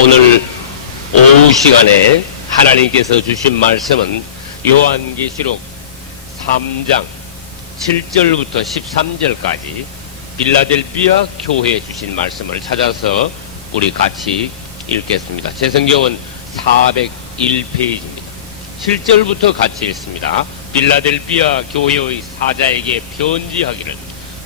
오늘 오후 시간에 하나님께서 주신 말씀은 요한계시록 3장 7절부터 13절까지 빌라델비아 교회에 주신 말씀을 찾아서 우리 같이 읽겠습니다. 제 성경은 401페이지입니다. 7절부터 같이 읽습니다. 빌라델비아 교회의 사자에게 편지하기를,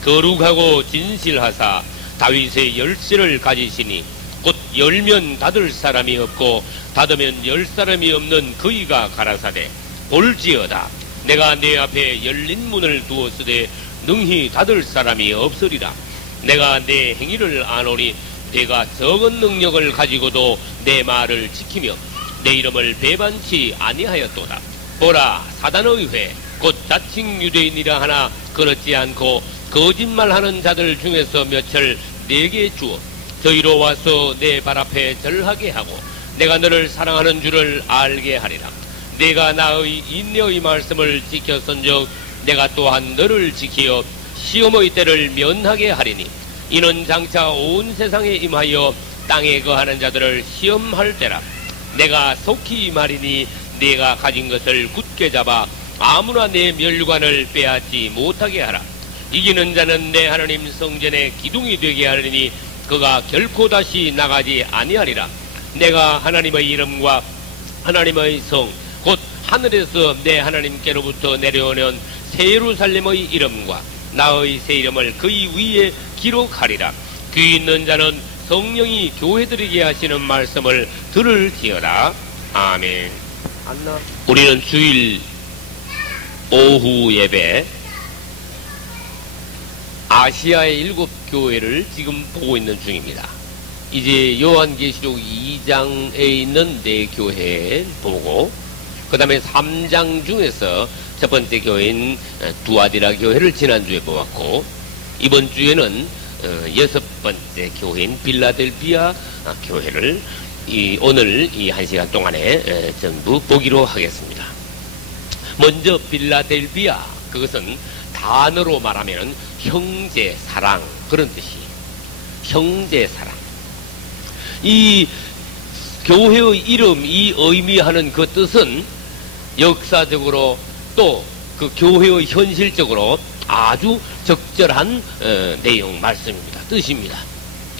거룩하고 진실하사 다윗의 열쇠를 가지시니 곧 열면 닫을 사람이 없고 닫으면 열 사람이 없는 그이가 가라사대, 볼지어다 내가 내 앞에 열린 문을 두었으되 능히 닫을 사람이 없으리라. 내가 내 행위를 아노니 내가 적은 능력을 가지고도 내 말을 지키며 내 이름을 배반치 아니하였도다. 보라, 사단의 회 곧 자칭 유대인이라 하나 그렇지 않고 거짓말하는 자들 중에서 몇을 내게 주어 저희로 와서 내 발 앞에 절하게 하고 내가 너를 사랑하는 줄을 알게 하리라. 내가 나의 인내의 말씀을 지켰은즉 내가 또한 너를 지키어 시험의 때를 면하게 하리니 이는 장차 온 세상에 임하여 땅에 거하는 자들을 시험할 때라. 내가 속히 말이니 내가 가진 것을 굳게 잡아 아무나 내 멸관을 빼앗지 못하게 하라. 이기는 자는 내 하나님 성전의 기둥이 되게 하리니 그가 결코 다시 나가지 아니하리라. 내가 하나님의 이름과 하나님의 성 곧 하늘에서 내 하나님께로부터 내려오는 새 예루살렘의 이름과 나의 새 이름을 그의 위에 기록하리라. 귀 있는 자는 성령이 교회들에게 하시는 말씀을 들을지어다. 아멘. 우리는 주일 오후 예배 아시아의 7 교회를 지금 보고 있는 중입니다. 이제 요한계시록 2장에 있는 4교회 보고 그 다음에 3장 중에서 첫 번째 교회인 두아디라 교회를 지난주에 보았고 이번 주에는 6번째 교회인 빌라델비아 교회를 오늘 이 1시간 동안에 전부 보기로 하겠습니다. 먼저 빌라델비아, 그것은 단어로 말하면 형제 사랑, 그런 뜻이에요. 형제 사랑. 이 교회의 이름이 의미하는 그 뜻은 역사적으로 또 그 교회의 현실적으로 아주 적절한 내용 말씀입니다. 뜻입니다.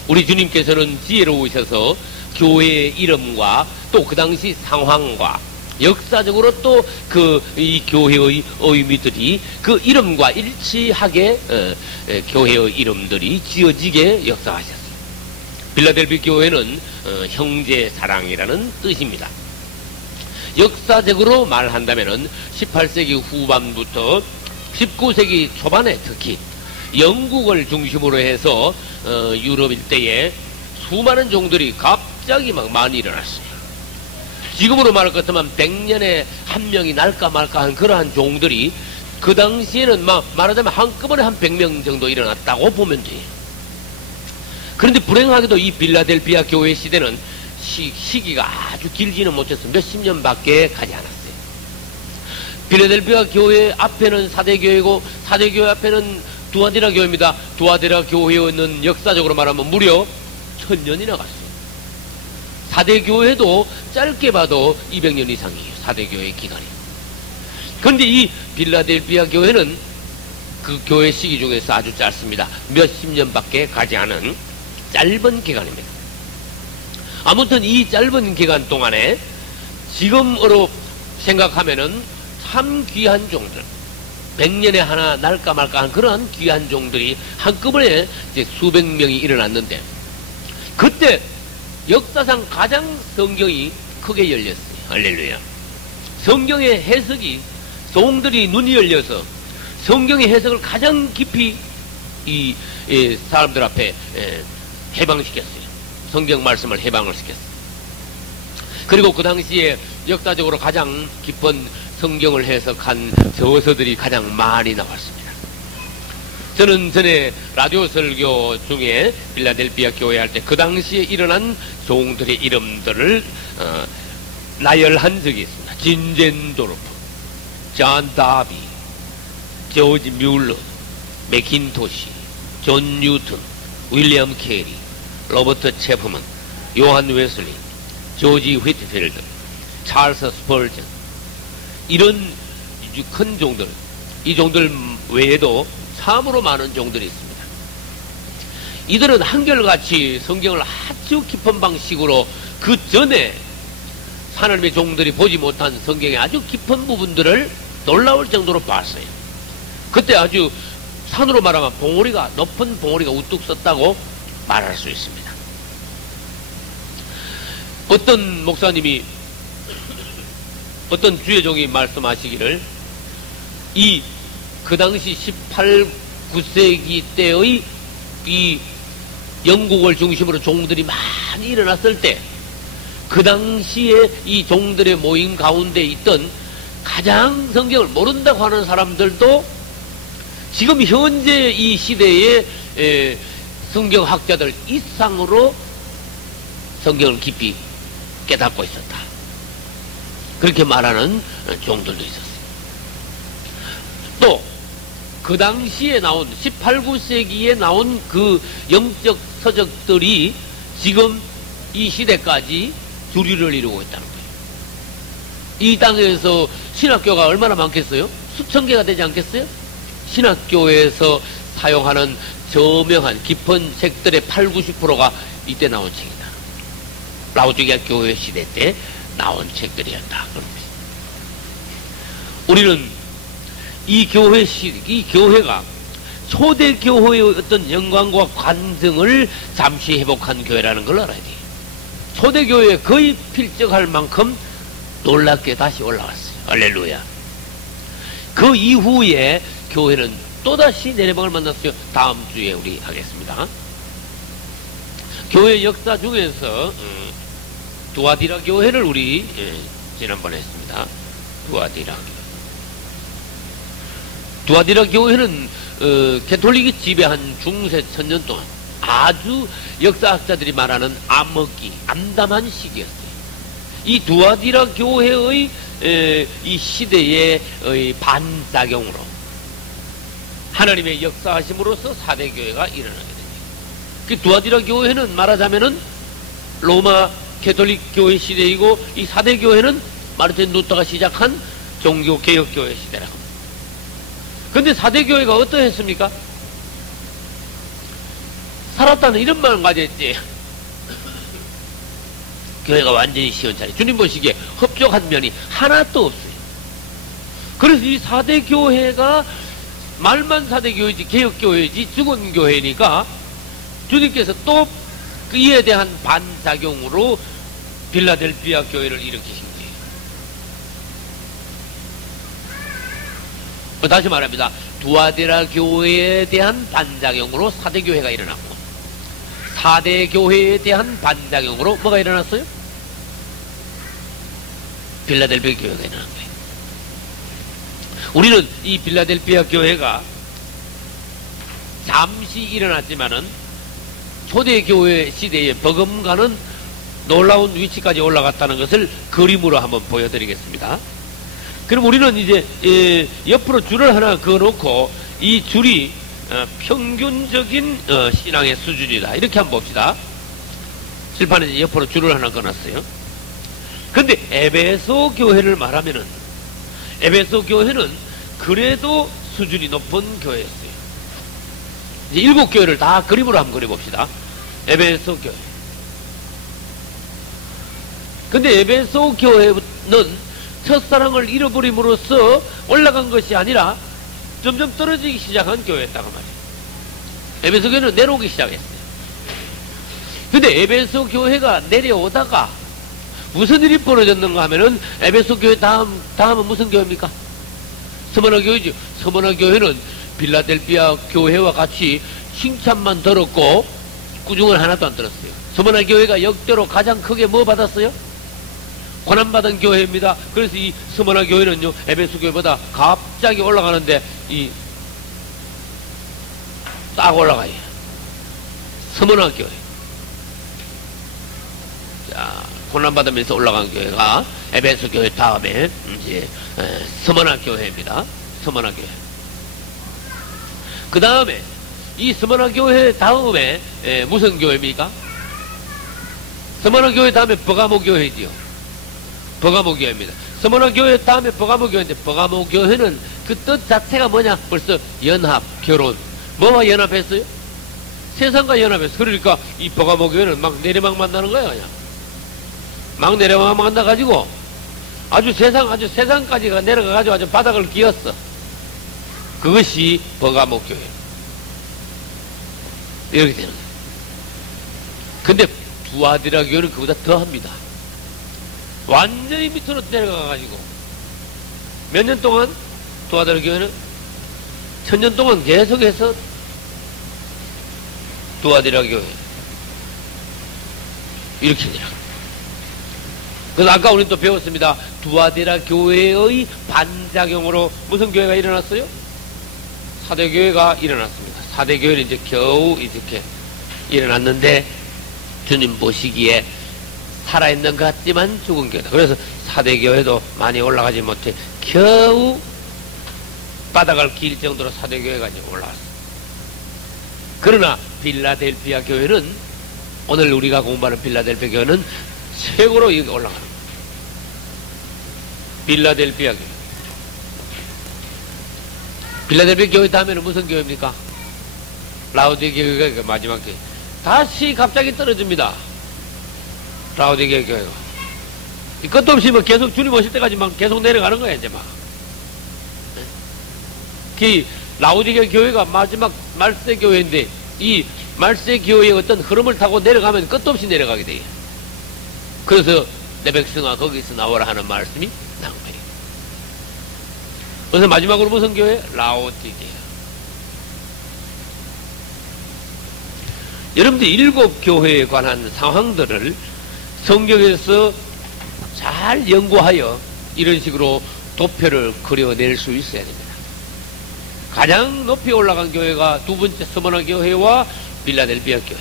우리 주님께서는 지혜로우셔서 교회의 이름과 또 그 당시 상황과 역사적으로 또 이 교회의 의미들이 그 이름과 일치하게 교회의 이름들이 지어지게 역사하셨어요. 빌라델비 교회는 형제 사랑이라는 뜻입니다. 역사적으로 말한다면은 18세기 후반부터 19세기 초반에 특히 영국을 중심으로 해서 유럽 일대에 수많은 종들이 갑자기 막 많이 일어났어요. 지금으로 말할 것 같으면 100년에 한 명이 날까 말까 한 그러한 종들이 그 당시에는 말하자면 한꺼번에 한 100명 정도 일어났다고 보면 돼요. 그런데 불행하게도 이 빌라델비아 교회 시대는 시기가 아주 길지는 못해서 몇십 년밖에 가지 않았어요. 빌라델비아 교회 앞에는 사대교회고 사대교회 앞에는 두아디라 교회입니다. 두아디라 교회는 역사적으로 말하면 무려 1000년이나 갔어요. 사대교회도 짧게 봐도 200년 이상이에요. 사대교회의 기간이. 그런데 이 빌라델비아 교회는 그 교회 시기 중에서 아주 짧습니다. 몇십 년밖에 가지 않은 짧은 기간입니다. 아무튼 이 짧은 기간 동안에 지금으로 생각하면은 참 귀한 종들, 100년에 하나 날까 말까 한 그러한 귀한 종들이 한꺼번에 이제 수백 명이 일어났는데 그때 역사상 가장 성경이 크게 열렸어요. 할렐루야. 성경의 해석이 종들이 눈이 열려서 성경의 해석을 가장 깊이 이 사람들 앞에 해방시켰어요. 성경 말씀을 해방을 시켰어요. 그리고 그 당시에 역사적으로 가장 깊은 성경을 해석한 저서들이 가장 많이 나왔습니다. 저는 전에 라디오 설교 중에 빌라델비아 교회 할 때 그 당시에 일어난 종들의 이름들을 나열한 적이 있습니다. 진젠도르프, 존 다비, 조지 뮬러, 맥킨토시, 존 뉴턴, 윌리엄 캐리, 로버트 체프먼, 요한 웨슬리, 조지 휘트필드, 찰스 스펄전, 이런 큰 종들, 이 종들 외에도 참으로 많은 종들이 있습니다. 이들은 한결같이 성경을 아주 깊은 방식으로 그 전에 하나님의 종들이 보지 못한 성경의 아주 깊은 부분들을 놀라울 정도로 봤어요. 그때 아주 산으로 말하면 봉우리가, 높은 봉우리가 우뚝 섰다고 말할 수 있습니다. 어떤 목사님이, 어떤 주의 종이 말씀하시기를, 그 당시 18, 9세기 때의 이 영국을 중심으로 종들이 많이 일어났을 때, 그 당시에 이 종들의 모임 가운데 있던 가장 성경을 모른다고 하는 사람들도 지금 현재 이 시대의 성경학자들 이상으로 성경을 깊이 깨닫고 있었다. 그렇게 말하는 종들도 있었어요. 또 그 당시에 나온 18, 9세기에 나온 그 영적 서적들이 지금 이 시대까지 주류를 이루고 있다는 거예요. 이 땅에서 신학교가 얼마나 많겠어요? 수천 개가 되지 않겠어요? 신학교에서 사용하는 저명한 깊은 책들의 8, 90%가 이때 나온 책이다. 라오디게아 교회 시대 때 나온 책들이었다. 우리는 이 교회가 초대 교회의 어떤 영광과 관성을 잠시 회복한 교회라는 걸 알아야 돼요. 초대 교회에 거의 필적할 만큼 놀랍게 다시 올라왔어요. 할렐루야. 그 이후에 교회는 또다시 내려방을 만났어요. 다음 주에 우리 하겠습니다. 교회 역사 중에서 두아디라 교회를 우리 지난번에 했습니다. 두아디라 교회는 캐톨릭이 지배한 중세 천년 동안 아주 역사학자들이 말하는 암흑기, 암담한 시기였어요. 이 두아디라 교회의 이 시대의 반작용으로 하나님의 역사하심으로써 4대 교회가 일어나게 됩니다. 그 두아디라 교회는 말하자면은 로마 캐톨릭 교회 시대이고, 이 4대 교회는 마르틴 루터가 시작한 종교 개혁 교회 시대라고. 근데 4대 교회가 어떠했습니까? 살았다는 이름만 가졌지 교회가 완전히 시원찮아요. 주님 보시기에 흡족한 면이 하나도 없어요. 그래서 이 4대 교회가 말만 4대 교회지 개혁교회지 죽은 교회니까 주님께서 또 이에 대한 반작용으로 빌라델피아 교회를 일으키신 거예요. 다시 말합니다. 두아디라 교회에 대한 반작용으로 4대 교회가 일어났고, 4대 교회에 대한 반작용으로 뭐가 일어났어요? 빌라델피아 교회가 일어난 거예요. 우리는 이 빌라델피아 교회가 잠시 일어났지만은 초대교회 시대에 버금가는 놀라운 위치까지 올라갔다는 것을 그림으로 한번 보여드리겠습니다. 그럼 우리는 이제 옆으로 줄을 하나 그어놓고 이 줄이 평균적인 신앙의 수준이다, 이렇게 한번 봅시다. 칠판에 이제 옆으로 줄을 하나 그어놨어요. 근데 에베소 교회를 말하면은, 에베소 교회는 그래도 수준이 높은 교회였어요. 이제 7교회를 다 그림으로 한번 그려봅시다. 에베소 교회. 근데 에베소 교회는 첫사랑을 잃어버림으로써 올라간 것이 아니라 점점 떨어지기 시작한 교회였다고 말이에요. 에베소 교회는 내려오기 시작했어요. 근데 에베소 교회가 내려오다가 무슨 일이 벌어졌는가 하면은, 에베소 교회 다음은 무슨 교회입니까? 스무나 교회죠. 스무나 교회는 빌라델피아 교회와 같이 칭찬만 들었고 꾸중을 하나도 안 들었어요. 스무나 교회가 역대로 가장 크게 뭐 받았어요? 고난받은 교회입니다. 그래서 이 스무나 교회는요, 에베소 교회보다 갑자기 올라가는데 딱 올라가요. 스무나 교회. 자, 고난받으면서 올라간 교회가 에베소 교회 다음에 이제 스무나 교회입니다. 스무나 교회. 그 다음에 이 스무나 교회 다음에 무슨 교회입니까? 서머나 교회 다음에 버가모 교회지요. 버가모 교회입니다. 서머나 교회 다음에 버가모 교회인데, 버가모 교회는 그 뜻 자체가 뭐냐? 벌써 연합, 결혼. 뭐와 연합했어요? 세상과 연합했어. 그러니까 이 버가모 교회는 막 내리막 만나는 거야, 그냥. 막 내리막 만나가지고 아주 세상까지 내려가가지고 아주 바닥을 기었어. 그것이 버가모 교회. 이렇게 되는 거예요. 근데 두아디라 교회는 그보다 더 합니다. 완전히 밑으로 내려가가지고 몇 년 동안 두아디라 교회는 1000년 동안 계속해서 두아디라 교회 이렇게 내려가. 그래서 아까 우리 또 배웠습니다. 두아디라 교회의 반작용으로 무슨 교회가 일어났어요? 사대교회가 일어났습니다. 사대교회는 이제 겨우 이렇게 일어났는데 주님 보시기에 살아있는 것 같지만 죽은 교회다. 그래서 사대교회도 많이 올라가지 못해 겨우 바닥을 길 정도로 사대교회가 이제 올라왔어. 그러나 필라델피아 교회는, 오늘 우리가 공부하는 필라델피아 교회는 최고로 여기 올라가는 거예요. 필라델피아 교회. 필라델피아 교회 다음에는 무슨 교회입니까? 라우디게아 교회가 마지막 교회. 다시 갑자기 떨어집니다. 라우디게아 교회가. 끝도 없이 뭐 계속 주님 오실 때까지 막 계속 내려가는 거야, 이제 막. 그 라우디게아 교회가 마지막 말세 교회인데, 이 말세 교회의 어떤 흐름을 타고 내려가면 끝도 없이 내려가게 돼요. 그래서 내 백성아 거기서 나오라 하는 말씀이 나온 거예요. 그래서 마지막으로 무슨 교회? 라우디게아. 여러분들 7 교회에 관한 상황들을 성경에서 잘 연구하여 이런 식으로 도표를 그려낼 수 있어야 됩니다. 가장 높이 올라간 교회가 두 번째 스무나 교회와 필라델피아 교회.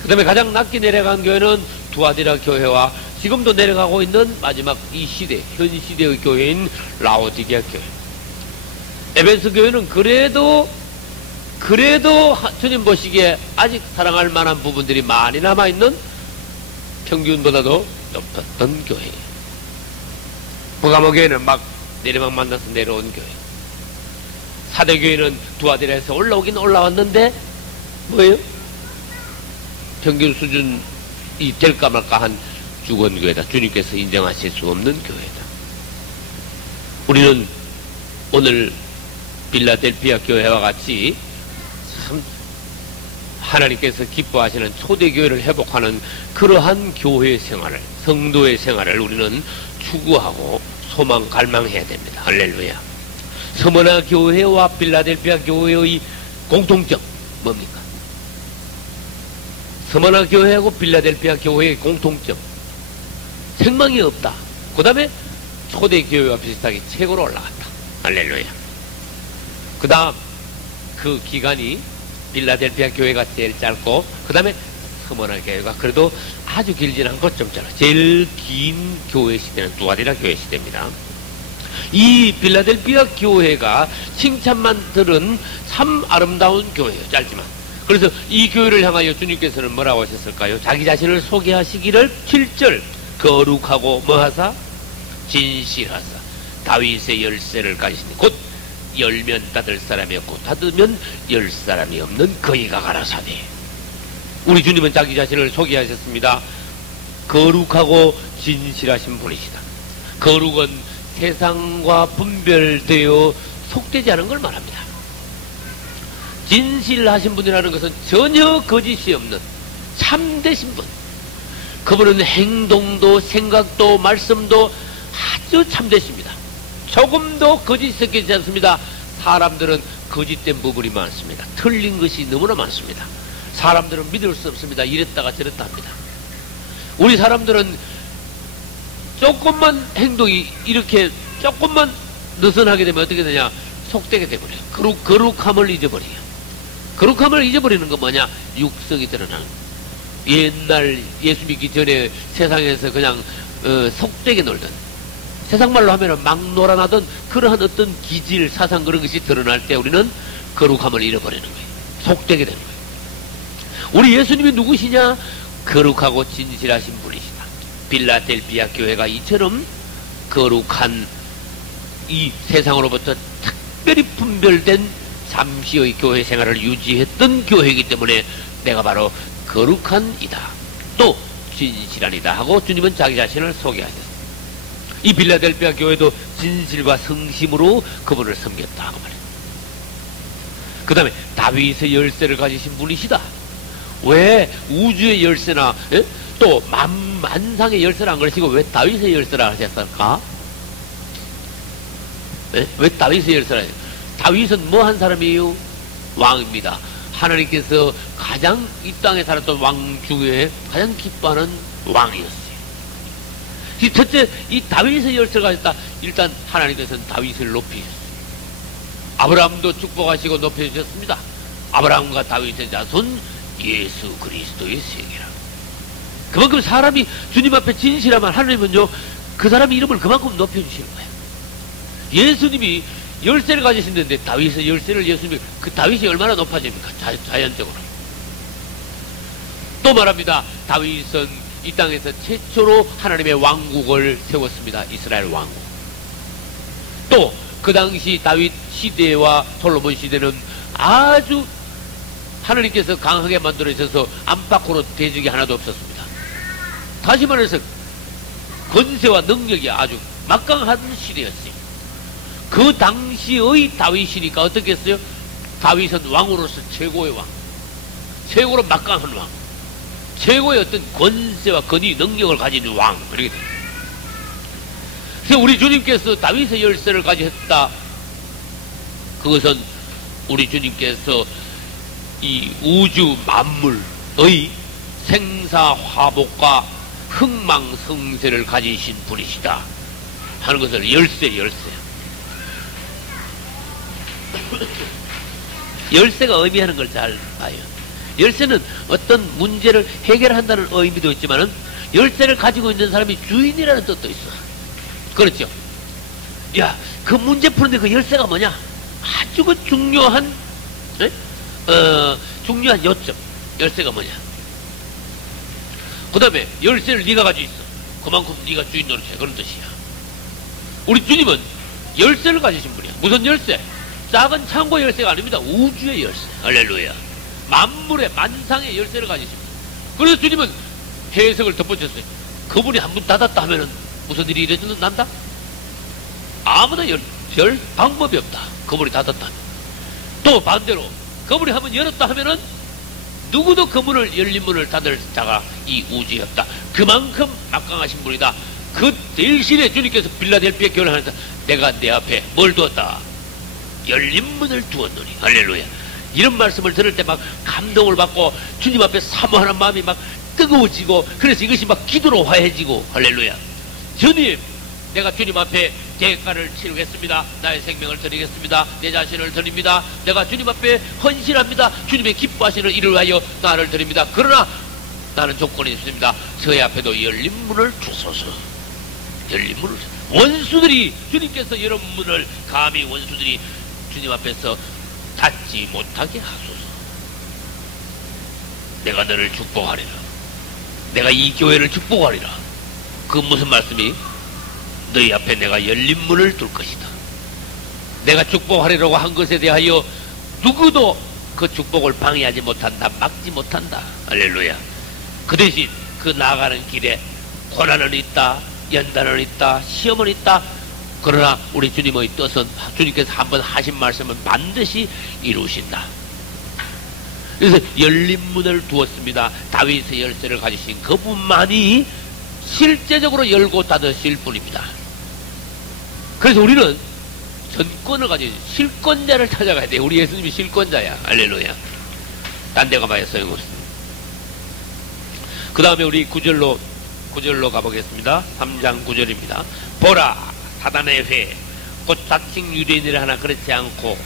그 다음에 가장 낮게 내려간 교회는 두아디라 교회와 지금도 내려가고 있는 마지막 이 시대, 현 시대의 교회인 라오디게아 교회. 에베소 교회는 그래도 주님 보시기에 아직 사랑할 만한 부분들이 많이 남아있는 평균보다도 높았던 교회예요. 버가모 교회는 막 내리막 만나서 내려온 교회. 사대교회는 두아디라에서 올라오긴 올라왔는데 뭐예요? 평균 수준이 될까 말까 한 죽은 교회다. 주님께서 인정하실 수 없는 교회다. 우리는 오늘 필라델피아 교회와 같이 참 하나님께서 기뻐하시는 초대교회를 회복하는 그러한 교회 생활을, 성도의 생활을 우리는 추구하고 소망 갈망해야 됩니다. 할렐루야. 스무나 교회와 필라델피아 교회의 공통점 뭡니까? 스무나 교회하고 필라델피아 교회의 공통점, 생망이 없다. 그 다음에 초대교회와 비슷하게 최고로 올라갔다. 할렐루야. 그 다음 그 기간이 필라델피아 교회가 제일 짧고, 그 다음에 스무나 교회가 그래도 아주 길지는 않고 좀 짧아. 제일 긴 교회 시대는 두아디라 교회 시대입니다. 이 필라델피아 교회가 칭찬만 들은 참 아름다운 교회예요. 짧지만. 그래서 이 교회를 향하여 주님께서는 뭐라고 하셨을까요? 자기 자신을 소개하시기를 7절 거룩하고 뭐하사? 진실하사 다윗의 열쇠를 가지시니 곧 열면 닫을 사람이 없고 닫으면 열 사람이 없는 그이가 가라사대. 우리 주님은 자기 자신을 소개하셨습니다. 거룩하고 진실하신 분이시다. 거룩은 세상과 분별되어 속되지 않은 걸 말합니다. 진실하신 분이라는 것은 전혀 거짓이 없는 참되신 분. 그분은 행동도 생각도 말씀도 아주 참되십니다. 조금도 거짓이 섞이지 않습니다. 사람들은 거짓된 부분이 많습니다. 틀린 것이 너무나 많습니다. 사람들은 믿을 수 없습니다. 이랬다가 저랬다 합니다. 우리 사람들은 조금만 행동이 이렇게 조금만 느슨하게 되면 어떻게 되냐? 속되게 돼버려요. 거룩함을 잊어버려요. 거룩함을 잊어버리는 건 뭐냐? 육성이 드러나는 거예요. 옛날 예수 믿기 전에 세상에서 그냥 속되게 놀던, 세상말로 하면 막 놀아나던 그러한 어떤 기질, 사상 그런 것이 드러날 때 우리는 거룩함을 잃어버리는 거예요. 속되게 되는 거예요. 우리 예수님이 누구시냐? 거룩하고 진실하신 분이시다. 빌라델피아 교회가 이처럼 거룩한 이 세상으로부터 특별히 분별된 잠시의 교회 생활을 유지했던 교회이기 때문에 내가 바로 거룩한 이다, 또 진실한 이다 하고 주님은 자기 자신을 소개하셨습니다. 이 빌라델피아 교회도 진실과 성심으로 그분을 섬겼다 그 말이에요. 그 다음에 다윗의 열쇠를 가지신 분이시다. 왜 우주의 열쇠나 또 만상의 열쇠를 안 그러시고 왜 다윗의 열쇠라 하셨을까? 왜 다윗의 열쇠라 하셨을까? 다윗은 뭐 한 사람이에요? 왕입니다. 하나님께서 가장 이 땅에 살았던 왕 중에 가장 기뻐하는 왕이었어요. 첫째, 이 다윗의 열쇠를 가졌다. 일단 하나님께서는 다윗을 높이셨어요. 아브라함도 축복하시고 높여주셨습니다. 아브라함과 다윗의 자손 예수 그리스도의 세계라. 그만큼 사람이 주님 앞에 진실하면 하나님은요 그 사람 이름을 그만큼 높여주시는 거예요. 예수님이 열쇠를 가지신데 다윗의 열쇠를 예수님이 그 다윗이 얼마나 높아집니까? 자연적으로. 또 말합니다. 다윗은 이 땅에서 최초로 하나님의 왕국을 세웠습니다. 이스라엘 왕국. 또 그 당시 다윗 시대와 솔로몬 시대는 아주 하나님께서 강하게 만들어 주셔서 안팎으로 대적이 하나도 없었습니다. 다시 말해서 권세와 능력이 아주 막강한 시대였어요. 그 당시의 다윗이니까 어떻게 했어요? 다윗은 왕으로서 최고의 왕, 최고로 막강한 왕, 최고의 어떤 권세와 권위 능력을 가진 왕. 그렇게 됩니다. 그래서 우리 주님께서 다윗의 열쇠를 가지셨다. 그것은 우리 주님께서 이 우주 만물의 생사화복과 흥망성쇠를 가지신 분이시다 하는 것을 열쇠. 열쇠가 의미하는 걸 잘 봐요. 열쇠는 어떤 문제를 해결한다는 의미도 있지만은 열쇠를 가지고 있는 사람이 주인이라는 뜻도 있어. 그렇죠? 야, 그 문제 푸는데 그 열쇠가 뭐냐? 아주 그 중요한 중요한 요점. 열쇠가 뭐냐? 그 다음에 열쇠를 네가 가지고 있어. 그만큼 네가 주인 노릇해. 그런 뜻이야. 우리 주님은 열쇠를 가지신 분이야. 무슨 열쇠? 작은 창고 열쇠가 아닙니다. 우주의 열쇠. 할렐루야. 만물의 만상의 열쇠를 가지신 분. 그래서 주님은 해석을 덧붙였어요. 그분이 한 번 닫았다 하면은 무슨 일이 일어난다? 아무나 열 방법이 없다. 그분이 닫았다. 또 반대로 그분이 한번 열었다 하면은 누구도 그 문을 열린 문을 닫을 자가 이 우주에 없다. 그만큼 막강하신 분이다. 그 대신에 주님께서 빌라델피아 교회를 하면서 내가 내 앞에 뭘 두었다? 열린 문을 두었노니. 할렐루야. 이런 말씀을 들을 때 막 감동을 받고 주님 앞에 사모하는 마음이 막 뜨거워지고, 그래서 이것이 막 기도로 화해지고. 할렐루야. 주님, 내가 주님 앞에 대가를 치르겠습니다. 나의 생명을 드리겠습니다. 내 자신을 드립니다. 내가 주님 앞에 헌신합니다. 주님의 기뻐하시는 일을 위하여 나를 드립니다. 그러나 나는 조건이 있습니다. 저의 앞에도 열린 문을 주소서. 열린 문을. 원수들이, 주님께서 여러 문을 감히 원수들이 주님 앞에서 닫지 못하게 하소서. 내가 너를 축복하리라. 내가 이 교회를 축복하리라. 그 무슨 말씀이? 너희 앞에 내가 열린 문을 둘 것이다. 내가 축복하리라고 한 것에 대하여 누구도 그 축복을 방해하지 못한다. 막지 못한다. 할렐루야. 그 대신 그 나아가는 길에 고난은 있다. 연단은 있다. 시험은 있다. 그러나 우리 주님의 뜻은, 주님께서 한번 하신 말씀은 반드시 이루신다. 그래서 열린 문을 두었습니다. 다윗의 열쇠를 가지신 그분만이 실제적으로 열고 닫으실 분입니다. 그래서 우리는 전권을 가진 실권자를 찾아가야 돼. 우리 예수님이 실권자야. 할렐루야. 딴 데 가봐야 소용없습니다. 그 다음에 우리 9절로 가보겠습니다. 3장 9절입니다. 보라, 사단의 회, 곧 자칭 유대인이라 하나 그렇지 않고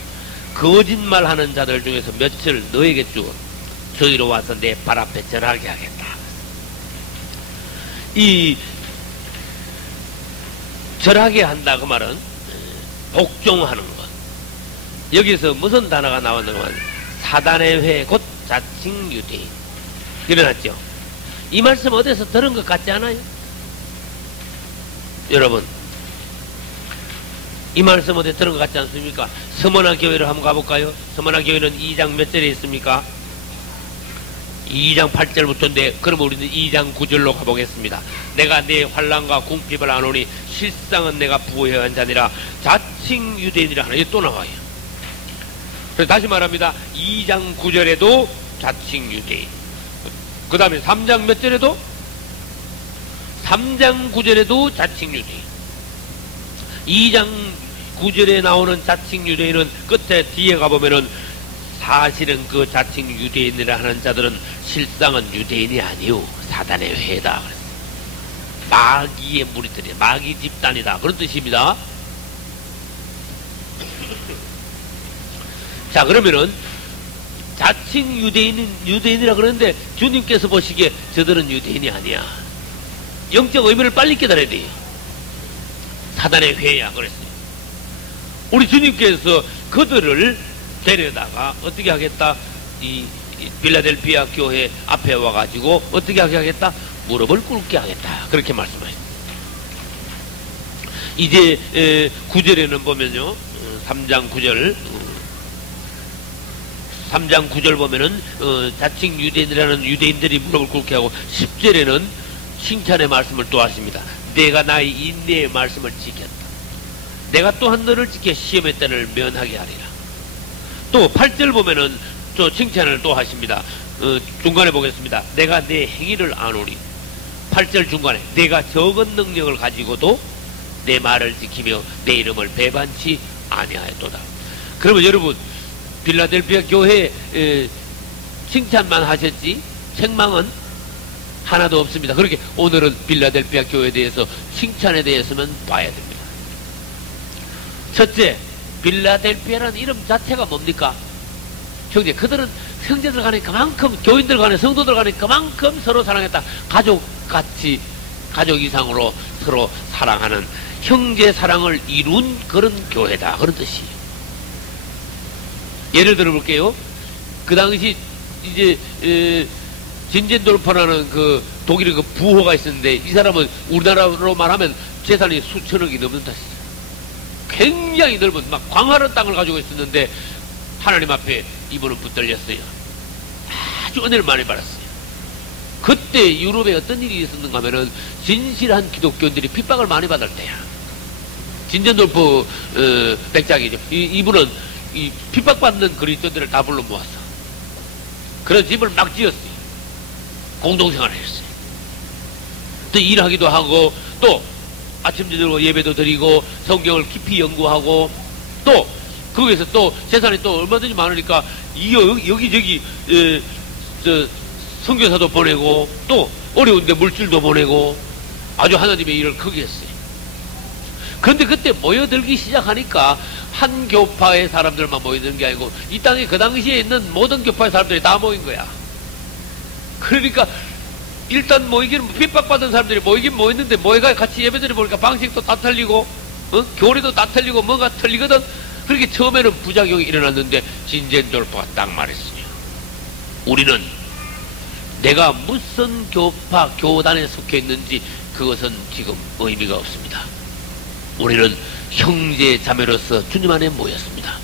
거짓말하는 자들 중에서 몇을 너에게 주어 저희로 와서 내 발 앞에 절하게 하겠다. 이 절하게 한다 그 말은 복종하는 것. 여기서 무슨 단어가 나왔는가 하면 사단의 회, 곧 자칭 유대인. 일어났죠. 이 말씀 어디서 들은 것 같지 않아요? 여러분, 이 말씀 어디 들은 것 같지 않습니까? 서머나 교회를 한번 가볼까요? 서머나 교회는 2장 몇 절에 있습니까? 2장 8절부터인데, 그럼 우리는 2장 9절로 가보겠습니다. 내가 내 환난과 궁핍을 안오니 실상은 내가 부여한 자니라 자칭 유대인이라 하나. 이게 또 나와요. 그래서 다시 말합니다. 2장 9절에도 자칭 유대인. 그 다음에 3장 몇 절에도? 3장 9절에도 자칭 유대인. 2장 9절에 나오는 자칭 유대인은 끝에 뒤에 가보면은 사실은 그 자칭 유대인이라 하는 자들은 실상은 유대인이 아니오. 사단의 회다. 마귀의 무리들이야. 마귀 집단이다. 그런 뜻입니다. 자, 그러면은 자칭 유대인이라 그러는데 주님께서 보시기에 저들은 유대인이 아니야. 영적 의미를 빨리 깨달아야 돼요. 사단의 회야. 그랬어요. 우리 주님께서 그들을 데려다가 어떻게 하겠다? 이 빌라델피아 교회 앞에 와가지고 어떻게 하겠다? 무릎을 꿇게 하겠다. 그렇게 말씀하셨습니다. 이제 9절에는 보면요, 3장 9절 3장 9절 보면은 자칭 유대인이라는 유대인들이 무릎을 꿇게 하고, 10절에는 칭찬의 말씀을 또 하십니다. 내가 나의 인내의 말씀을 지켰다. 내가 또한 너를 지켜 시험의 때를 면하게 하리라. 또 8절 보면은 또 칭찬을 또 하십니다. 중간에 보겠습니다. 내가 내 행위를 아노리. 8절 중간에 내가 적은 능력을 가지고도 내 말을 지키며 내 이름을 배반치 아니하였도다. 그러면 여러분, 빌라델피아 교회 칭찬만 하셨지 책망은 하나도 없습니다. 그렇게 오늘은 빌라델피아 교회에 대해서 칭찬에 대해서만 봐야 됩니다. 첫째, 빌라델피아라는 이름 자체가 뭡니까? 형제, 그들은 형제들 간에 그만큼, 교인들 간에, 성도들 간에 그만큼 서로 사랑했다. 가족같이, 가족 이상으로 서로 사랑하는 형제 사랑을 이룬 그런 교회다. 그런 뜻이에요. 예를 들어 볼게요. 그 당시 이제 진젠돌파라는 그 독일의 그 부호가 있었는데, 이 사람은 우리나라로 말하면 재산이 수천억이 넘는다. 굉장히 넓은 막 광활한 땅을 가지고 있었는데 하나님 앞에 이분은 붙들렸어요. 아주 은혜를 많이 받았어요. 그때 유럽에 어떤 일이 있었는가 하면은 진실한 기독교인들이 핍박을 많이 받을 때야. 진전돌포 백작이죠. 이분은 이 핍박받는 그리스도인들을 다 불러 모았어. 그런 집을 막 지었어요. 공동생활을 했어요. 또 일하기도 하고, 또 아침 저녁 예배도 드리고 성경을 깊이 연구하고, 또 거기에서 또 재산이 또 얼마든지 많으니까 여기저기 선교사도 보내고, 또 어려운데 물질도 보내고, 아주 하나님의 일을 크게 했어요. 그런데 그때 모여들기 시작하니까 한 교파의 사람들만 모이는 게 아니고 이 땅에 그 당시에 있는 모든 교파의 사람들이 다 모인 거야. 그러니까 일단 모이기는 핍박받은 사람들이 모이긴 모였는데, 모여가 같이 예배드려 보니까 방식도 다 틀리고, 교리도 다 틀리고, 뭔가 틀리거든. 그렇게 처음에는 부작용이 일어났는데 진젠돌파가 딱 말했어요. 우리는 내가 무슨 교파, 교단에 속해 있는지 그것은 지금 의미가 없습니다. 우리는 형제 자매로서 주님 안에 모였습니다.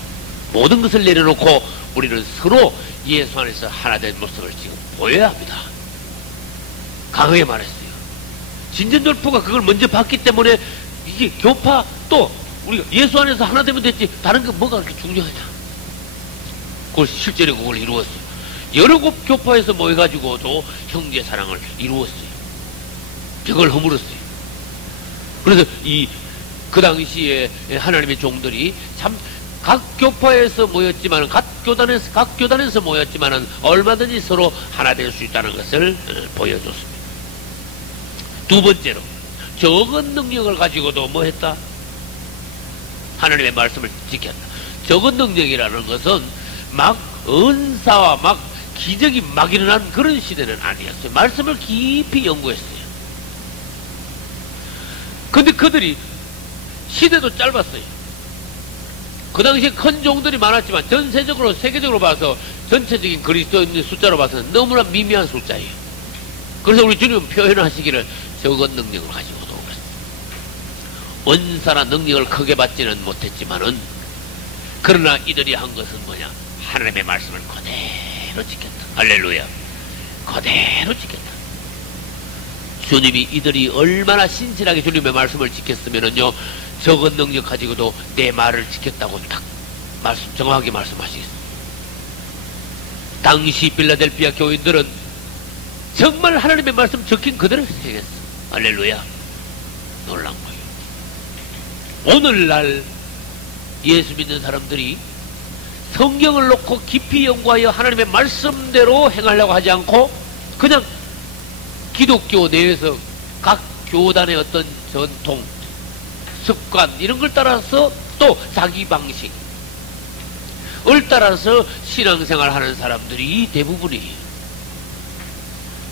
모든 것을 내려놓고 우리는 서로 예수 안에서 하나 된 모습을 지금 보여야 합니다. 강하게 말했어요. 진전돌포가 그걸 먼저 봤기 때문에 이게 교파, 또 우리가 예수 안에서 하나 되면 됐지 다른 게 뭐가 그렇게 중요하냐. 그걸 실제로 그걸 이루었어요. 여러 교파에서 모여가지고도 형제 사랑을 이루었어요. 벽을 허물었어요. 그래서 그 당시에 하나님의 종들이 참 각 교파에서 모였지만, 각 교단에서 모였지만은 얼마든지 서로 하나 될 수 있다는 것을 보여줬습니다. 두 번째로, 적은 능력을 가지고도 뭐 했다? 하나님의 말씀을 지켰다. 적은 능력이라는 것은 막 은사와 막 기적이 막 일어난 그런 시대는 아니었어요. 말씀을 깊이 연구했어요. 근데 그들이 시대도 짧았어요. 그 당시에 큰 종들이 많았지만 전세적으로, 세계적으로 봐서 전체적인 그리스도인의 숫자로 봐서는 너무나 미미한 숫자예요. 그래서 우리 주님은 표현하시기를 적은 능력을 가지고도 원사나 능력을 크게 받지는 못했지만은 그러나 이들이 한 것은 뭐냐? 하나님의 말씀을 그대로 지켰다. 할렐루야. 그대로 지켰다. 주님이 이들이 얼마나 신실하게 주님의 말씀을 지켰으면은요, 적은 능력 가지고도 내 말을 지켰다고 딱 정확하게 말씀하시겠습니다. 당시 빌라델피아 교인들은 정말 하나님의 말씀 적힌 그대로 행했어. 할렐루야. 놀란 거예요. 오늘날 예수 믿는 사람들이 성경을 놓고 깊이 연구하여 하나님의 말씀대로 행하려고 하지 않고 그냥 기독교 내에서 각 교단의 어떤 전통, 습관 이런 걸 따라서 또 자기 방식을 따라서 신앙생활 하는 사람들이 대부분이에요.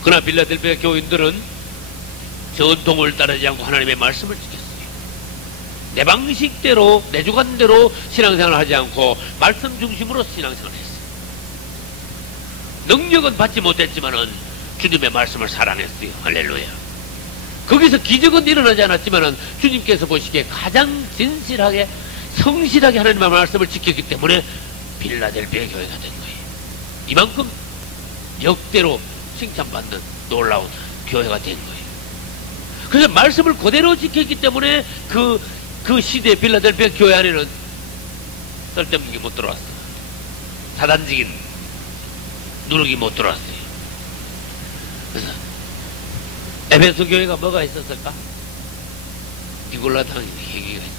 그러나 빌라델피아 교인들은 전통을 따르지 않고 하나님의 말씀을 지켰어요. 내 방식대로, 내 주관대로 신앙생활을 하지 않고 말씀 중심으로 신앙생활을 했어요. 능력은 받지 못했지만은 주님의 말씀을 사랑했어요. 할렐루야. 거기서 기적은 일어나지 않았지만은 주님께서 보시기에 가장 진실하게, 성실하게 하나님의 말씀을 지켰기 때문에 빌라델피아 교회가 된 거예요. 이만큼 역대로 칭찬받는 놀라운 교회가 된 거예요. 그래서 말씀을 그대로 지켰기 때문에 그 시대 빌라델피아 교회 안에는 쓸데없는 게 못 들어왔어. 사단적인 누룩이 못 들어왔어요. 그래서 에베소 교회가 뭐가 있었을까? 니골라당이 얘기가 있어.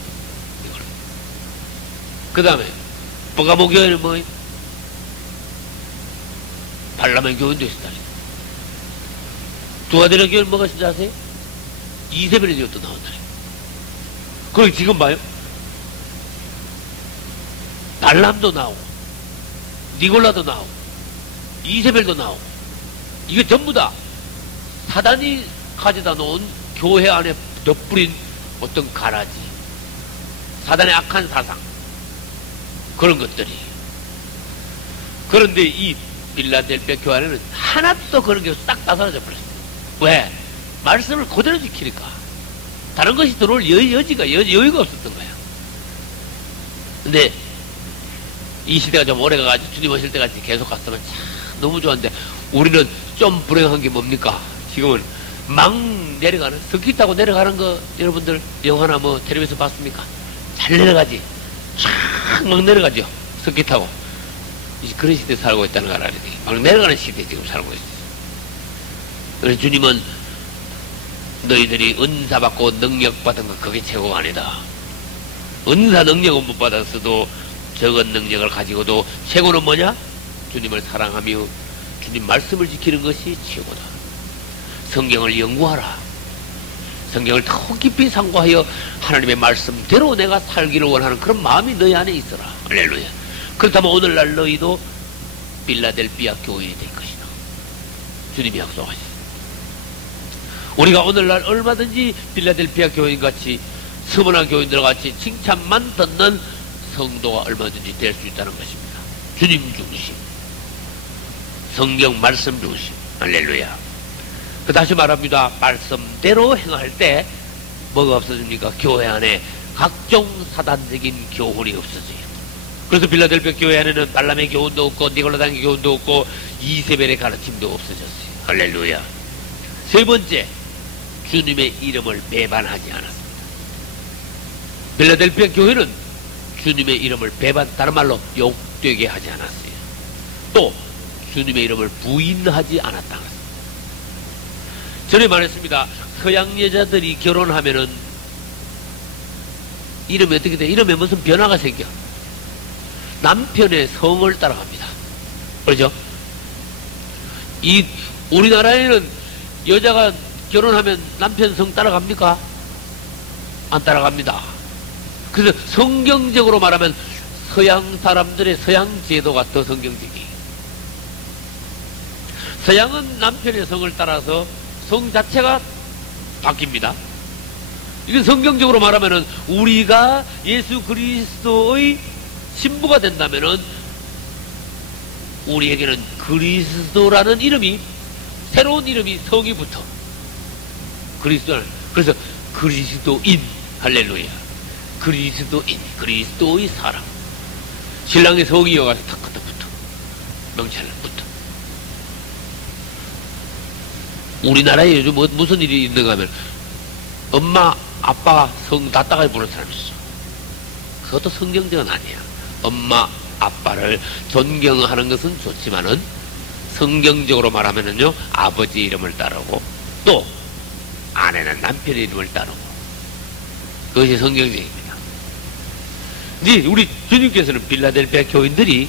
그 다음에 버가모 교회는 뭐예요? 발라멘 교인도 있었다. 두아데라 교회는 뭐가 있는지 아세요? 이세벨의 교회도 나온다. 그리고 지금 봐요. 발람도 나오고 니골라도 나오고 이세벨도 나오고 이게 전부 다 사단이 가져다 놓은 교회 안에 덧뿌린 어떤 가라지, 사단의 악한 사상, 그런 것들이. 그런데 이 빌라델피아 교회 안에는 하나도 그런 게 싹 다 사라져 버렸어요. 왜? 말씀을 그대로 지키니까. 다른 것이 들어올 여유가 없었던 거야. 근데 이 시대가 좀 오래 가가지고 주님 오실 때까지 계속 갔으면 참 너무 좋았는데, 우리는 좀 불행한 게 뭡니까? 지금은 막 내려가는, 스키 타고 내려가는 거 여러분들 영화나 뭐 텔레비에서 봤습니까? 잘 내려가지. 쫙 막 내려가죠. 스키 타고. 이제 그런 시대에 살고 있다는 걸 알아야 돼. 막 내려가는 시대에 지금 살고 있어요. 그래서 주님은 너희들이 은사 받고 능력 받은 거 그게 최고가 아니다. 은사 능력은 못 받았어도 적은 능력을 가지고도 최고는 뭐냐? 주님을 사랑하며 주님 말씀을 지키는 것이 최고다. 성경을 연구하라. 성경을 더 깊이 상고하여 하나님의 말씀대로 내가 살기를 원하는 그런 마음이 너희 안에 있어라. 할렐루야. 그렇다면 오늘날 너희도 빌라델피아 교인이 될 것이다. 주님이 약속하셨습니다. 우리가 오늘날 얼마든지 빌라델피아 교인같이, 서머나 교인들 같이 칭찬만 듣는 성도가 얼마든지 될 수 있다는 것입니다. 주님 중심, 성경 말씀 중심. 할렐루야. 다시 말합니다. 말씀대로 행할 때 뭐가 없어집니까? 교회 안에 각종 사단적인 교훈이 없어져요. 그래서 빌라델피아 교회 안에는 발람의 교훈도 없고 니골라당의 교훈도 없고 이세벨의 가르침도 없어졌어요. 할렐루야. 세 번째, 주님의 이름을 배반하지 않았습니다. 빌라델피아 교회는 주님의 이름을 다른 말로 욕되게 하지 않았어요. 또 주님의 이름을 부인하지 않았다. 전에 말했습니다. 서양 여자들이 결혼하면은 이름이 어떻게 돼? 이름에 무슨 변화가 생겨. 남편의 성을 따라갑니다. 그렇죠? 우리나라에는 여자가 결혼하면 남편 성 따라갑니까? 안 따라갑니다. 그래서 성경적으로 말하면 서양 사람들의 서양 제도가 더 성경적이에요. 서양은 남편의 성을 따라서 성 자체가 바뀝니다. 이건 성경적으로 말하면은 우리가 예수 그리스도의 신부가 된다면은 우리에게는 그리스도라는 이름이 새로운 이름이 성이 붙어. 그리스도. 그래서 그리스도인. 할렐루야. 그리스도인. 그리스도의 사랑. 신랑의 성이 여가서 탁 갖다 붙어. 명찰을 붙어. 우리나라에 요즘 무슨 일이 있는가 하면 엄마, 아빠 성 다 따가지 부르는 사람이 있어. 그것도 성경적은 아니야. 엄마, 아빠를 존경하는 것은 좋지만은 성경적으로 말하면은요, 아버지 이름을 따르고 또 아내는 남편의 이름을 따르고 그것이 성경적입니다. 근데 우리 주님께서는 빌라델피아 교인들이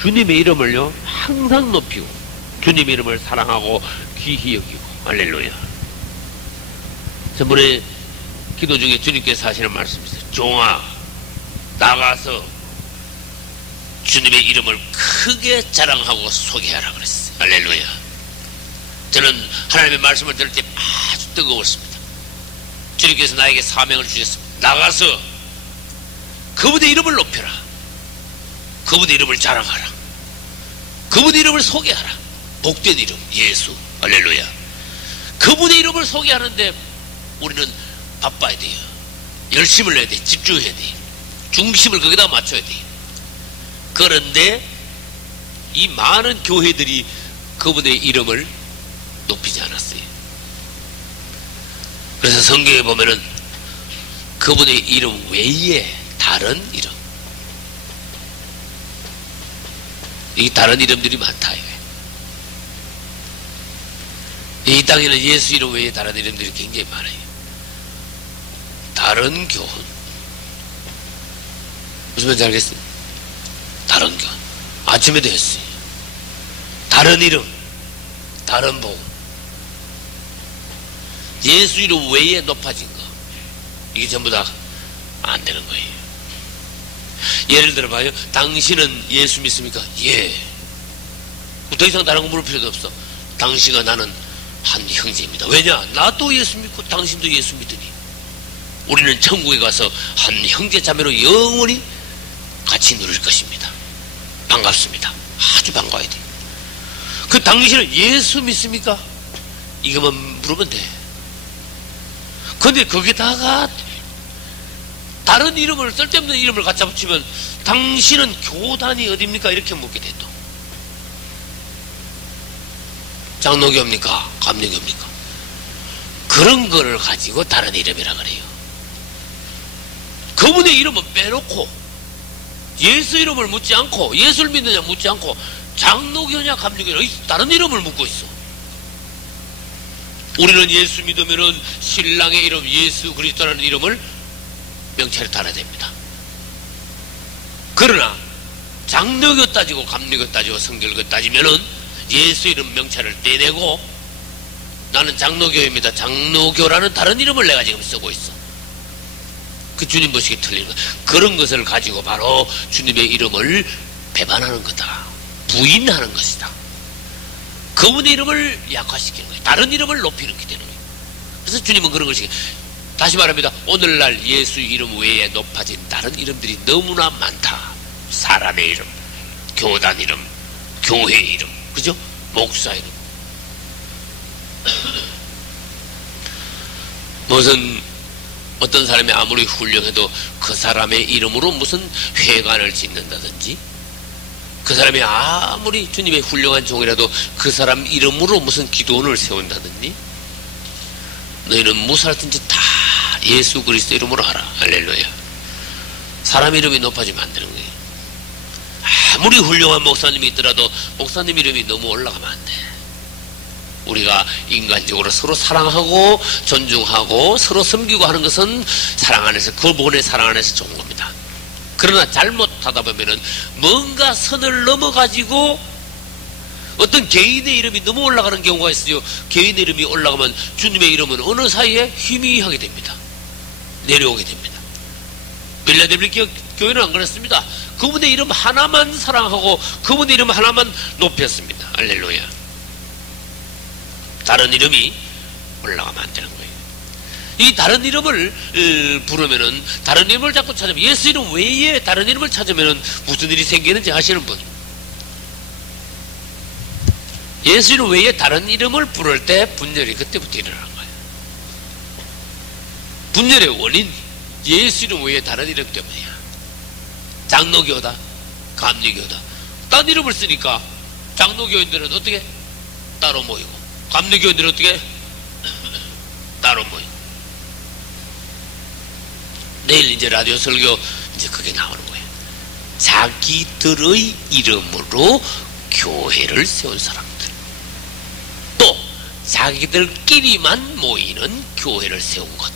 주님의 이름을요 항상 높이고 주님의 이름을 사랑하고 귀히 여기고. 할렐루야. 저번에 기도 중에 주님께서 하시는 말씀이 있어요. 종아, 나가서 주님의 이름을 크게 자랑하고 소개하라 그랬어요. 할렐루야. 저는 하나님의 말씀을 들을 때 아주 뜨거웠습니다. 주님께서 나에게 사명을 주셨습니다. 나가서 그분의 이름을 높여라. 그분의 이름을 자랑하라. 그분의 이름을 소개하라. 복된 이름 예수. 할렐루야. 그분의 이름을 소개하는데 우리는 바빠야 돼요. 열심을 해야 돼. 집중해야 돼. 중심을 거기다 맞춰야 돼. 그런데 이 많은 교회들이 그분의 이름을 높이지 않았어요. 그래서 성경에 보면은 그분의 이름 외에 다른 이름, 이 다른 이름들이 많다. 이 땅에는 예수 이름 외에 다른 이름들이 굉장히 많아요. 다른 교훈. 무슨 말인지 알겠어요? 다른 교훈. 아침에도 했어요. 다른 이름, 다른 복음. 예수 이름 외에 높아진 거, 이게 전부 다 안 되는 거예요. 예를 들어 봐요. 당신은 예수 믿습니까? 예. 더 이상 다른 거 물을 필요도 없어. 당신과 나는 한 형제입니다. 왜냐? 나도 예수 믿고 당신도 예수 믿으니 우리는 천국에 가서 한 형제 자매로 영원히 같이 누릴 것입니다. 반갑습니다. 아주 반가워야 돼. 그 당신은 예수 믿습니까? 이것만 물으면 돼. 근데 거기다가 다른 이름을, 쓸데없는 이름을 갖다 붙이면 당신은 교단이 어딥니까? 이렇게 묻게 돼. 또 장로교입니까? 감리교입니까? 그런 거를 가지고 다른 이름이라 그래요. 그분의 이름은 빼놓고 예수 이름을 묻지 않고, 예수를 믿느냐 묻지 않고 장로교냐 감리교냐 다른 이름을 묻고 있어. 우리는 예수 믿으면은 신랑의 이름 예수 그리스도라는 이름을 명찰에 달아야 됩니다. 그러나 장로교 따지고 감리교 따지고 성결교 따지면은 예수 이름 명찰을 떼내고 나는 장로교입니다. 장로교라는 다른 이름을 내가 지금 쓰고 있어. 그 주님 보시기에 틀린 거. 그런 것을 가지고 바로 주님의 이름을 배반하는 거다. 부인하는 것이다. 그분의 이름을 약화시키는 거예요. 다른 이름을 높이는 게 되는 거예요. 그래서 주님은 그런 것이, 다시 말합니다. 오늘날 예수 이름 외에 높아진 다른 이름들이 너무나 많다. 사람의 이름, 교단 이름, 교회 이름, 그죠? 목사 이름. 무슨 어떤 사람이 아무리 훌륭해도 그 사람의 이름으로 무슨 회관을 짓는다든지, 그 사람이 아무리 주님의 훌륭한 종이라도 그 사람 이름으로 무슨 기도원을 세운다든지, 너희는 무엇하든지 다 예수 그리스도 이름으로 하라. 할렐루야. 사람 이름이 높아지면 안 되는 거예요. 아무리 훌륭한 목사님이 있더라도 목사님 이름이 너무 올라가면 안 돼. 우리가 인간적으로 서로 사랑하고 존중하고 서로 섬기고 하는 것은 사랑 안에서, 그분의 사랑 안에서 좋은 겁니다. 그러나 잘못하다 보면은 뭔가 선을 넘어가지고 어떤 개인의 이름이 너무 올라가는 경우가 있어요. 개인의 이름이 올라가면 주님의 이름은 어느 사이에 희미하게 됩니다. 내려오게 됩니다. 빌라델피아 교회는 안 그랬습니다. 그분의 이름 하나만 사랑하고 그분의 이름 하나만 높였습니다. 할렐루야. 다른 이름이 올라가면 안 되는 거예요. 이 다른 이름을 부르면은, 다른 이름을 자꾸 찾으면, 예수 이름 외에 다른 이름을 찾으면은 무슨 일이 생기는지 아시는 분? 예수 이름 외에 다른 이름을 부를 때 분열이 그때부터 일어나는 거예요. 분열의 원인, 예수 이름 외에 다른 이름 때문이야. 장로교다, 감리교다. 딴 이름을 쓰니까 장로교인들은 어떻게? 따로 모이고, 감리교인들은 어떻게? 따로 모이고. 내일 이제 라디오 설교 이제 그게 나오는 거예요. 자기들의 이름으로 교회를 세운 사람들, 또 자기들끼리만 모이는 교회를 세운 것.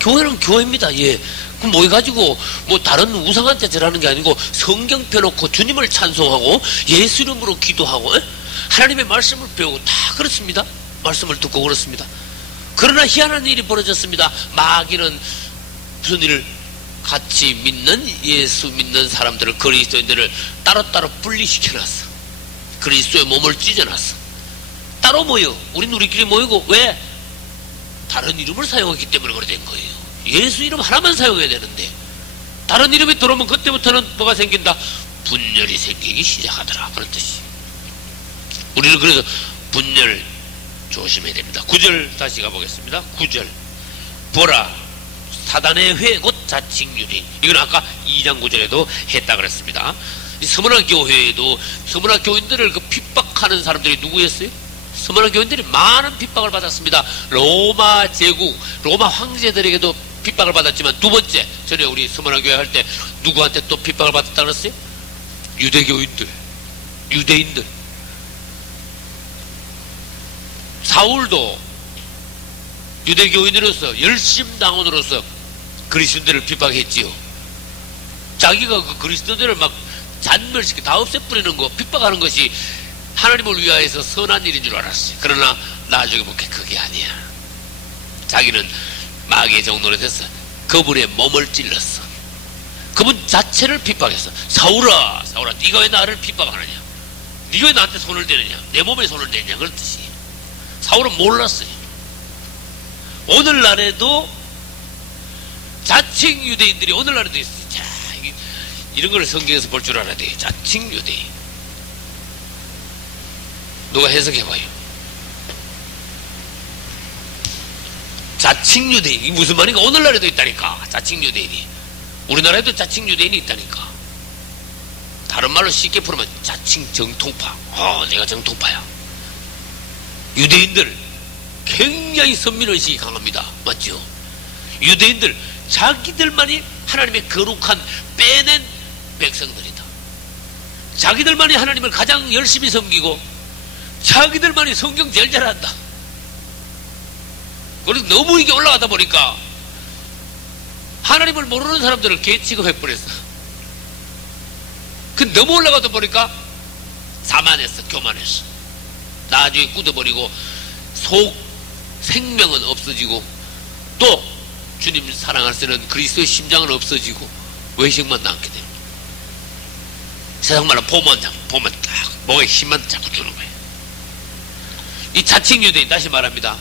교회는 교회입니다. 예. 그럼 모여가지고 뭐 다른 우상한테 절하는 게 아니고 성경 펴놓고 주님을 찬송하고 예수 이름으로 기도하고 하나님의 말씀을 배우고 다 그렇습니다. 말씀을 듣고 그렇습니다. 그러나 희한한 일이 벌어졌습니다. 마귀는 무슨 일을? 같이 믿는, 예수 믿는 사람들을, 그리스도인들을 따로따로 분리시켜놨어. 그리스도의 몸을 찢어놨어. 따로 모여. 우리끼리 모이고. 왜? 다른 이름을 사용했기 때문에 그렇게 된 거예요. 예수 이름 하나만 사용해야 되는데 다른 이름이 들어오면 그때부터는 뭐가 생긴다? 분열이 생기기 시작하더라. 그런 뜻이. 우리는 그래서 분열 조심해야 됩니다. 9절 다시 가보겠습니다. 9절. 보라, 사단의 회 곧 자칭유대인. 이건 아까 2장 9절에도 했다 그랬습니다. 서문화 교회에도 서문화 교인들을 그 핍박하는 사람들이 누구였어요? 서문화 교인들이 많은 핍박을 받았습니다. 로마 제국, 로마 황제들에게도 핍박을 받았지만, 두 번째, 전에 우리 서문화 교회 할 때 누구한테 또 핍박을 받았다 그랬어요? 유대교인들, 유대인들. 사울도 유대교인으로서, 열심당원으로서 그리스도인들을 핍박했지요. 자기가 그 그리스도인들을 막 잔멸시켜 다 없애버리는 거, 핍박하는 것이 하나님을 위하여서 선한 일인 줄 알았어요. 그러나 나중에 보니까 그게 아니야. 자기는 마귀의 종노릇 해서 그분의 몸을 찔렀어. 그분 자체를 핍박했어. 사울아, 사울아, 네가 왜 나를 핍박하느냐? 네가 왜 나한테 손을 대느냐? 내 몸에 손을 대느냐? 그런 뜻이. 사울은 몰랐어요. 오늘날에도 자칭 유대인들이 오늘날에도 있어요. 자, 이런 걸 성경에서 볼 줄 알아야 돼. 자칭 유대인. 누가 해석해봐요. 자칭 유대인. 이게 무슨 말인가? 오늘날에도 있다니까. 자칭 유대인이. 우리나라에도 자칭 유대인이 있다니까. 다른 말로 쉽게 풀으면 자칭 정통파. 내가 정통파야. 유대인들 굉장히 선민의식이 강합니다. 맞죠? 유대인들 자기들만이 하나님의 거룩한 빼낸 백성들이다. 자기들만이 하나님을 가장 열심히 섬기고 자기들만이 성경 제일 잘한다. 그래서 너무 이게 올라가다 보니까 하나님을 모르는 사람들을 개 취급해버렸어. 그 너무 올라가다 보니까 사만했어. 교만했어. 나중에 굳어버리고 속 생명은 없어지고 또 주님 사랑할 때는 그리스도의 심장은 없어지고 외식만 남게 됩니다. 세상 말로 보면 딱 목에 힘만 자꾸 주는 거예요. 이 자칭 유대인, 다시 말합니다.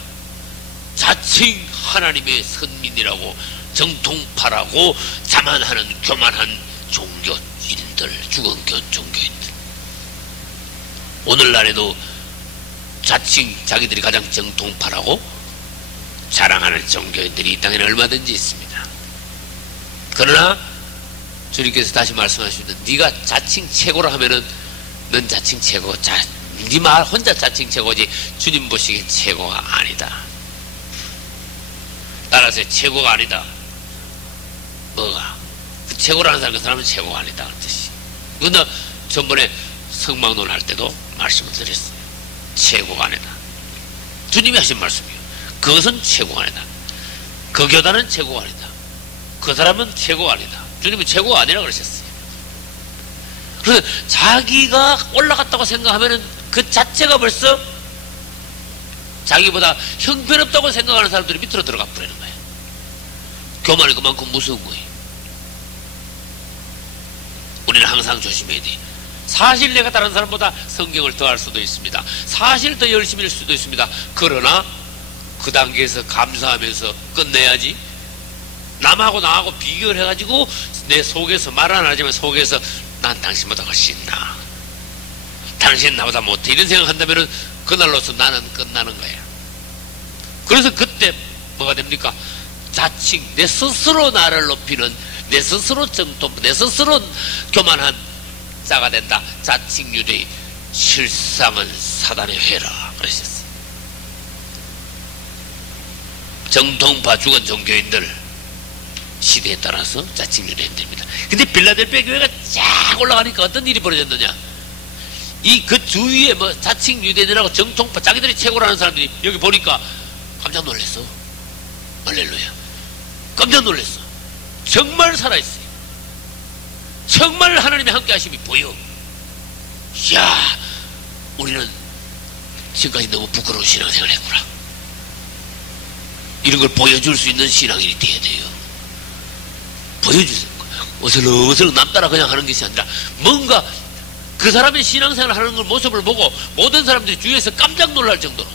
자칭 하나님의 선민이라고 정통파라고 자만하는 교만한 종교인들, 죽은 종교인들. 오늘날에도 자칭 자기들이 가장 정통파라고 자랑하는 종교인들이 이 땅에는 얼마든지 있습니다. 그러나 주님께서 다시 말씀하시면 네가 자칭 최고라 하면은 넌 자칭 최고, 네 말 혼자 자칭 최고지 주님 보시기엔 최고가 아니다. 따라서 최고가 아니다. 뭐가? 그 최고라는 사람, 그 사람은 최고가 아니다. 그 뜻이. 이건 나 전번에 성막론 할 때도 말씀을 드렸어요. 최고가 아니다. 주님이 하신 말씀이에요. 그것은 최고가 아니다. 그 교단은 최고가 아니다. 그 사람은 최고가 아니다. 주님은 최고가 아니라고 그러셨어요. 그래서 자기가 올라갔다고 생각하면은 그 자체가 벌써 자기보다 형편없다고 생각하는 사람들이 밑으로 들어가 버리는 거예요. 교만이 그만큼 무서운 거예요. 우리는 항상 조심해야 돼. 사실 내가 다른 사람보다 성경을 더 할 수도 있습니다. 사실 더 열심히 할 수도 있습니다. 그러나 그 단계에서 감사하면서 끝내야지. 남하고 나하고 비교를 해가지고 내 속에서 말 안 하지만 속에서 난 당신보다 훨씬 나아, 당신 나보다 못해, 이런 생각한다면은 그날로서 나는 끝나는 거야. 그래서 그때 뭐가 됩니까? 자칭 내 스스로 나를 높이는, 내 스스로 정통, 내 스스로 교만한 자가 된다. 자칭 유대인, 실상은 사단의 회라 그러셨어요. 정통파 죽은 종교인들 시대에 따라서 자칭 유대인들입니다. 근데 빌라델피아 교회가 쫙 올라가니까 어떤 일이 벌어졌느냐? 이 그 주위에 뭐 자칭 유대인이라고 정통파 자기들이 최고라는 사람들이 여기 보니까 깜짝 놀랐어. 할렐루야. 깜짝 놀랐어. 정말 살아있어요. 정말 하나님의 함께 하심이 보여. 이야, 우리는 지금까지 너무 부끄러운 신앙생활을 했구나. 이런 걸 보여줄 수 있는 신앙인이 돼야 돼요. 보여주세요. 어슬렁어슬렁 남 따라 그냥 하는 것이 아니라 뭔가 그 사람의 신앙생활 하는 걸 모습을 보고 모든 사람들이 주위에서 깜짝 놀랄 정도로,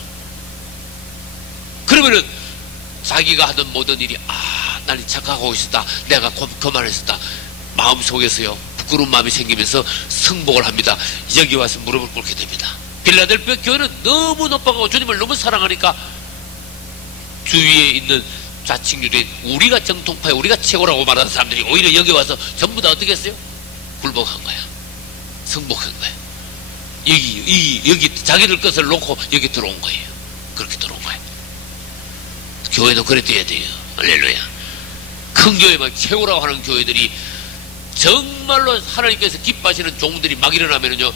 그러면은 자기가 하던 모든 일이 나는 착각하고 있었다, 내가 거만했었다, 마음속에서요 부끄러운 마음이 생기면서 승복을 합니다. 여기 와서 무릎을 꿇게 됩니다. 빌라델피아 교회는 너무 높아가고 주님을 너무 사랑하니까 주위에 있는 자칭 유대인, 우리가 정통파에 우리가 최고라고 말하는 사람들이 오히려 여기 와서 전부 다 어떻게 했어요? 굴복한 거야. 승복한 거야. 여기 자기들 것을 놓고 여기 들어온 거예요. 그렇게 들어온 거예요. 교회도 그래 돼야 돼요. 할렐루야. 큰 교회만 최고라고 하는 교회들이 정말로 하나님께서 기뻐하시는 종들이 막 일어나면은요,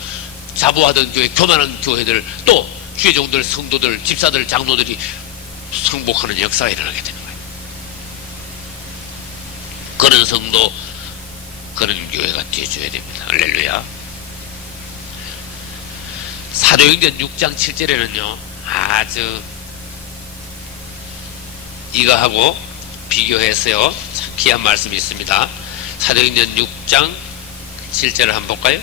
자부하던 교회, 교만한 교회들, 또 주의 종들, 성도들, 집사들, 장로들이 승복하는 역사가 일어나게 되는 거예요. 그런 성도, 그런 교회가 되어줘야 됩니다. 할렐루야. 사도행전 6장 7절에는요 아주 이거하고 비교해서요 귀한 말씀이 있습니다. 사도행전 6장 7절을 한번 볼까요?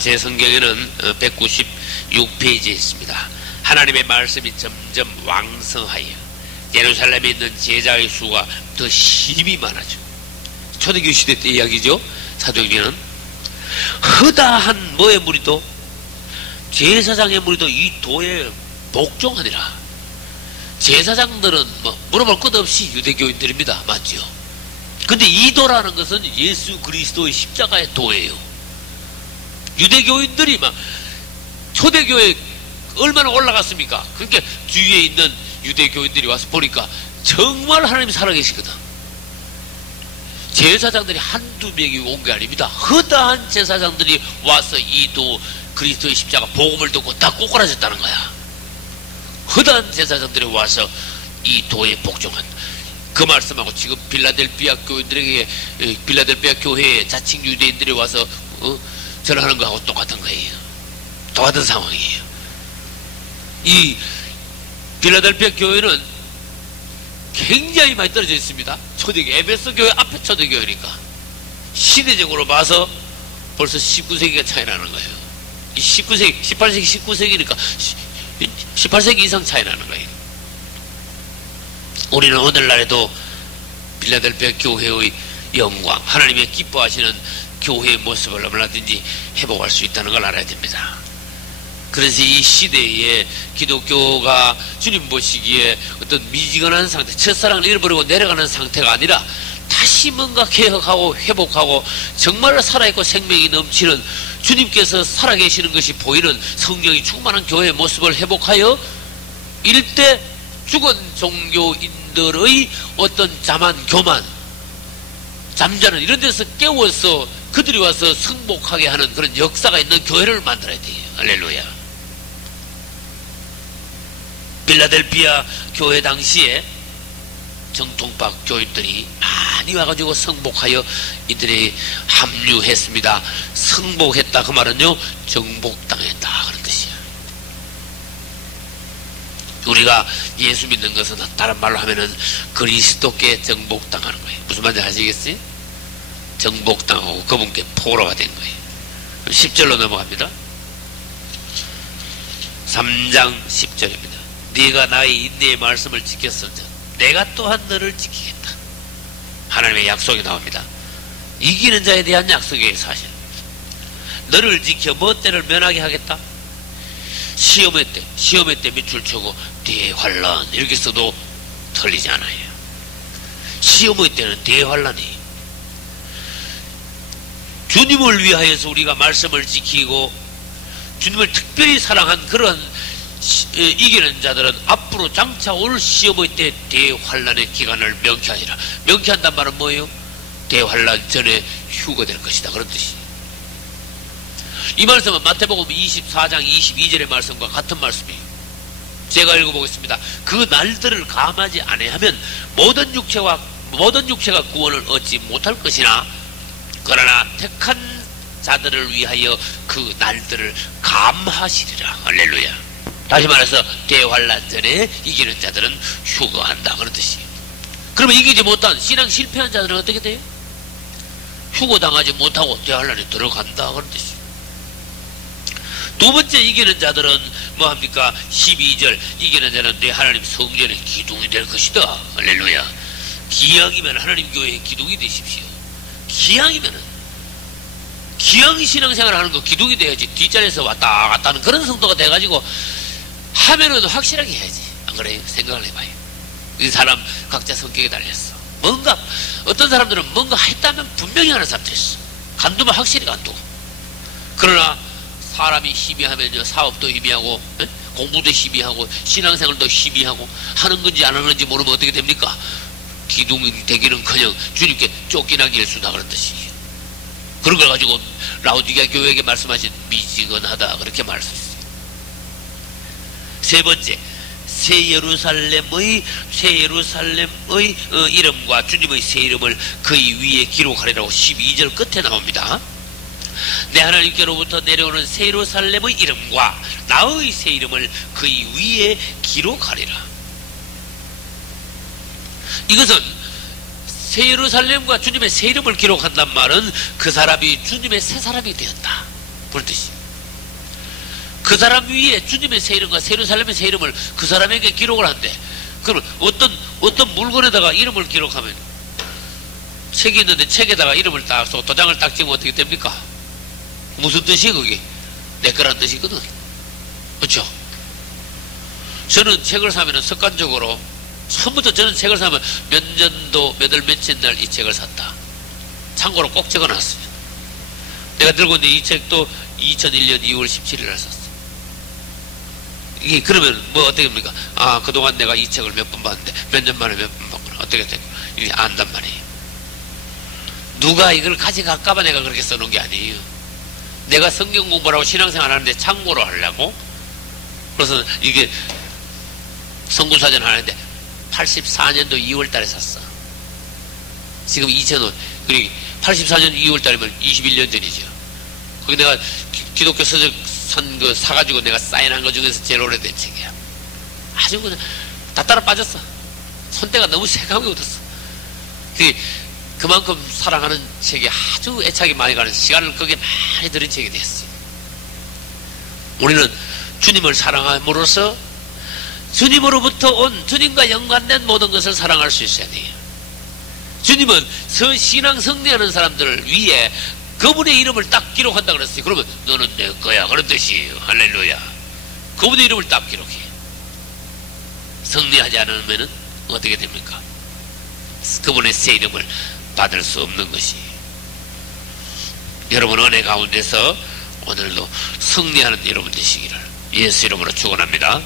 제 성경에는 196페이지에 있습니다. 하나님의 말씀이 점점 왕성하여 예루살렘에 있는 제자의 수가 더 심히 많아져. 초대교회 시대 때 이야기죠. 사도행전은 허다한 뭐의 무리도, 제사장의 무리도 이 도에 복종하니라. 제사장들은 뭐 물어볼 것 없이 유대교인들입니다. 맞죠? 근데 이 도라는 것은 예수 그리스도의 십자가의 도예요. 유대교인들이 막 초대교회 얼마나 올라갔습니까? 그러니까 주위에 있는 유대교인들이 와서 보니까 정말 하나님이 살아계시거든. 제사장들이 한두 명이 온 게 아닙니다. 허다한 제사장들이 와서 이 도 그리스도의 십자가 복음을 듣고 다 꼬꾸라졌다는 거야. 허다한 제사장들이 와서 이 도에 복종한 그 말씀하고 지금 빌라델피아 교인들에게, 빌라델피아 교회에 자칭 유대인들이 와서 전하는 거하고 똑같은 거예요. 똑같은 상황이에요. 이 빌라델피아 교회는 굉장히 많이 떨어져 있습니다. 초대교회, 에베소 교회 앞에 초대교회니까 시대적으로 봐서 벌써 19세기가 차이 나는 거예요. 이 19세기, 18세기, 19세기니까 18세기 이상 차이 나는 거예요. 우리는 오늘날에도 빌라델피아 교회의 영광, 하나님의 기뻐하시는 교회의 모습을 얼마든지 회복할 수 있다는 걸 알아야 됩니다. 그래서 이 시대에 기독교가 주님 보시기에 어떤 미지근한 상태, 첫사랑을 잃어버리고 내려가는 상태가 아니라 다시 뭔가 개혁하고 회복하고 정말로 살아있고 생명이 넘치는 주님께서 살아계시는 것이 보이는 성령이 충만한 교회의 모습을 회복하여 일대 죽은 종교인들의 어떤 자만, 교만, 잠자는 이런 데서 깨워서 그들이 와서 승복하게 하는 그런 역사가 있는 교회를 만들어야 돼요. 할렐루야. 빌라델피아 교회 당시에 정통파 교인들이 많이 와가지고 승복하여 이들이 합류했습니다. 승복했다 그 말은요 정복당했다 그런 뜻이야. 우리가 예수 믿는 것은 다른 말로 하면은 그리스도께 정복당하는 거예요. 무슨 말인지 아시겠어요? 정복당하고 그분께 포로가 된 거예요. 10절로 넘어갑니다. 3장 10절입니다. 네가 나의 인내의 말씀을 지켰은즉 내가 또한 너를 지키겠다. 하나님의 약속이 나옵니다. 이기는 자에 대한 약속이에요. 사실 너를 지켜 멋대를 면하게 하겠다. 시험회 때 밑줄 쳐고 대환란 이렇게 써도 틀리지 않아요. 시험회 때는 대환란이 주님을 위하여서 우리가 말씀을 지키고 주님을 특별히 사랑한 그런 이기는 자들은 앞으로 장차 올 시험의 때 대환란의 기간을 명쾌하리라. 명쾌한단 말은 뭐예요? 대환란 전에 휴거될 것이다 그런 뜻이. 이 말씀은 마태복음 24장 22절의 말씀과 같은 말씀이에요. 제가 읽어보겠습니다. 그 날들을 감하지 아니하면 모든 육체가 구원을 얻지 못할 것이나 그러나 택한 자들을 위하여 그 날들을 감하시리라. 할렐루야. 다시 말해서 대환란 전에 이기는 자들은 휴거한다 그런 뜻이에요. 그러면 이기지 못한 신앙 실패한 자들은 어떻게 돼요? 휴거당하지 못하고 대환란에 들어간다 그런 뜻이에요. 두 번째 이기는 자들은 뭐합니까? 12절 이기는 자는 내 하나님 성전의 기둥이 될 것이다. 할렐루야. 기왕이면 하나님 교회의 기둥이 되십시오. 기왕 신앙생활 하는 거 기둥이 돼야지. 뒷자리에서 왔다 갔다 하는 그런 성도가 돼가지고 하면은 확실하게 해야지. 안 그래요? 생각을 해봐요. 이 사람 각자 성격에 달렸어. 뭔가 어떤 사람들은 뭔가 했다면 분명히 하는 사람도 있어. 간두면 확실히 간두고. 그러나 사람이 희미하면요 사업도 희미하고 공부도 희미하고 신앙생활도 희미하고 하는 건지 안 하는 건지 모르면 어떻게 됩니까? 기둥이 되기는커녕 주님께 쫓겨나길 수다 그런 뜻이에요. 그런 걸 가지고 라오디게아 교회에게 말씀하신 미지근하다 그렇게 말씀했어요. 세 번째 새 예루살렘의 이름과 주님의 새 이름을 그의 위에 기록하리라고 12절 끝에 나옵니다. 내 하나님께로부터 내려오는 새 예루살렘의 이름과 나의 새 이름을 그의 위에 기록하리라. 이것은 새 예루살렘과 주님의 새 이름을 기록한단 말은 그 사람이 주님의 새 사람이 되었다 그런 뜻이에요. 그 사람 위에 주님의 새 이름과 새 예루살렘의 새 이름을 그 사람에게 기록을 한대. 그럼 어떤 물건에다가 이름을 기록하면 책이 있는데 책에다가 이름을 딱 써 도장을 딱 찍으면 어떻게 됩니까? 무슨 뜻이에요 그게? 내 거란 뜻이거든. 그렇죠? 저는 책을 사면은 습관적으로 처음부터 저는 책을 사면 몇 년도 몇 월 며칠 날 이 책을 샀다 참고로 꼭 적어놨어요. 내가 들고 있는 이 책도 2001년 2월 17일 날 샀어요. 이게 그러면 뭐 어떻게 됩니까? 아 그동안 내가 이 책을 몇 번 봤는데 몇 년 만에 몇 번 봤구나 어떻게 되고 이게 안단 말이에요. 누가 이걸 가져갈까봐 내가 그렇게 써놓은 게 아니에요. 내가 성경 공부하고 신앙생활 하는데 참고로 하려고. 그래서 이게 성구사전 하는데 84년도 2월 달에 샀어. 지금 2000원. 그리고 84년 2월 달이면 21년 전이죠. 거기 내가 기독교 서적 산 거 사가지고 내가 사인한 거 중에서 제일 오래된 책이야. 아주 그냥 다 따라 빠졌어. 손때가 너무 새까맣게 묻었어. 그만큼 사랑하는 책이 아주 애착이 많이 가는 시간을 거기에 많이 들인 책이 됐어요. 우리는 주님을 사랑함으로써 주님으로부터 온 주님과 연관된 모든 것을 사랑할 수 있어야 돼요. 주님은 신앙 성리하는 사람들을 위해 그분의 이름을 딱 기록한다 그랬어요. 그러면 너는 내 거야 그런 뜻이에요. 할렐루야. 그분의 이름을 딱 기록해. 성리하지 않으면 어떻게 됩니까? 그분의 새 이름을 받을 수 없는 것이. 여러분 은혜 가운데서 오늘도 승리하는 여러분 되시기를 예수 이름으로 축원합니다.